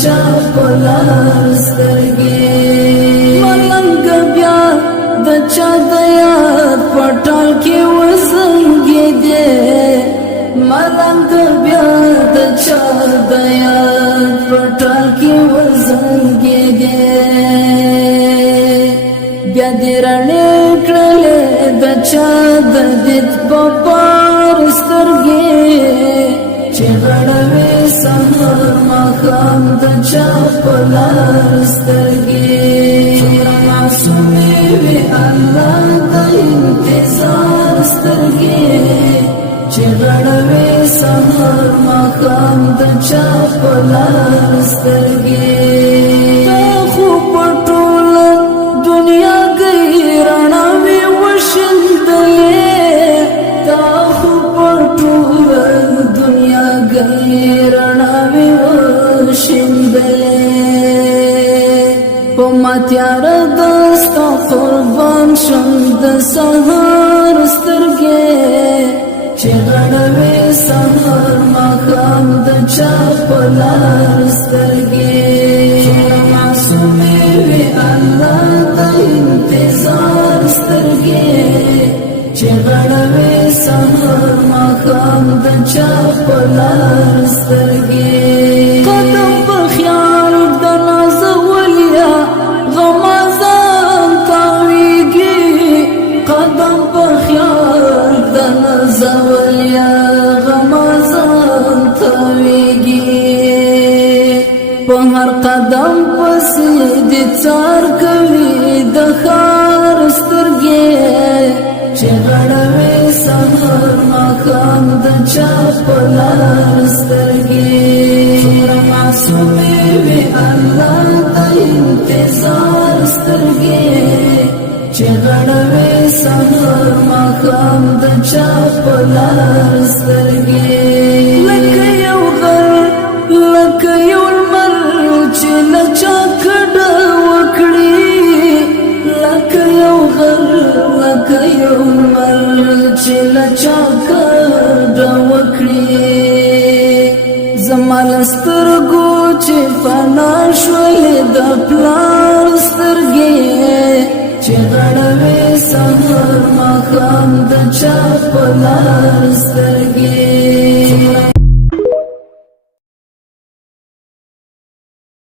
چا پلار سترګې ملنګ بیا د چا د یاد پټال کې وزنګې دې ملنګ بیا د چا د یاد پټال کې وزنګې دې بیا دې رڼې کړلې د چا د دید په پار سترګې چې غړوي سحر ماښام د چا په لار سترګې معصومې وي الله د انتظار سترګې چې غړوي سحر ماښام د چا په لار سترګې ته خو په ټوله دنیا گئی رڼاوې وشیندلې تا خو په ټوله دنیا گئی رڼاوې وشیندلې په ما تیاره د ستا قربان شم د سهار سترګې چې غړوي سحر ماښام د چا په لار سترګې معصومې وي الله د انتظار سترګې چې غړوي سحر ماښام د چا په لار سترګې قدم په خیال د نازولیا غمازان تاویږي قدم په خیال د نازولیا غمازان تاویږي په هر قدم پسې د څار کوي د خار سترګې چې غړوي سحر ماښام د چا په لار سترګې معصومې وي الله د انتظار سترګې چې غړوي سحر ماښام د چا په لار سترګې لکه یو غر لکه یو لمر چې له چا کډه وکړي لکه یو غر لکه یو لمر چې له چا کډه وکړي زما له سترګو چې فنا شولې د پلار سترګې چې غړوي سحر ماښام د چا په لار سترګې